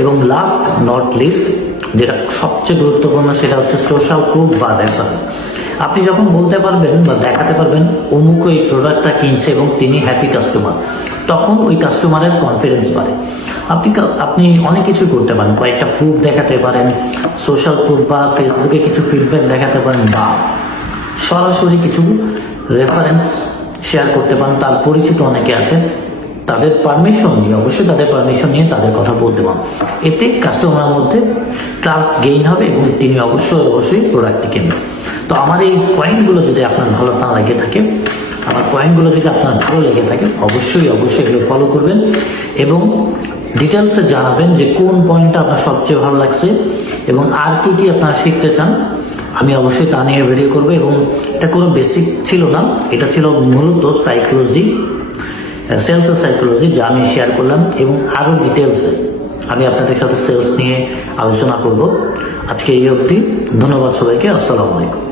এবং last not list, যেটা সবচেয়ে গুরুত্বপূর্ণ, সেটা হচ্ছে সোশ্যাল প্রুফ বা রেফারেন্স। আপনি যখন বলতে পারবেন বা দেখাতে পারবেন অমুক এই প্রোডাক্টটা কিনছে এবং তিনি হ্যাপি কাস্টমার, তখন ওই কাস্টমারের কনফিডেন্স বাড়ে। আপনি অনেক কিছু করতে পারেন, কয়েকটা প্রুফ দেখাতে পারেন, সোশ্যাল প্রুফ বা ফেসবুকে কিছু ফিডব্যাক দেখাতে পারেন, বা সরাসরি কিছু রেফারেন্স শেয়ার করতে পারেন। তার পরিচিত অনেকে আছে, তাদের পারমিশন নিয়ে, অবশ্যই তাদের পারমিশন নিয়ে তাদের কথা বলতে পারেন। এতে কাস্টমারের মধ্যে ট্রাস্ট গেইন হবে এবং তিনি অবশ্যই প্রোডাক্টটি কিনবেন। তো আমার এই পয়েন্টগুলো যদি আপনার ভালো না লেগে থাকে, অবশ্যই এগুলো ফলো করবেন এবং ডিটেলসে জানাবেন যে কোন পয়েন্টটা আপনার সবচেয়ে ভালো লাগছে এবং আর কি আপনারা শিখতে চান। আমি অবশ্যই তা নিয়ে ভিডিও করবো। এবং এটা কোনো বেসিক ছিল না, এটা ছিল মূলত সাইকোলজি, সেলস সাইকোলজি, যা আমি শেয়ার করলাম। এবং আরো ডিটেলসে আমি আপনাদের সাথে সেলস নিয়ে আলোচনা করব। আজকে এই অবধি, ধন্যবাদ সবাইকে, আসসালামু আলাইকুম।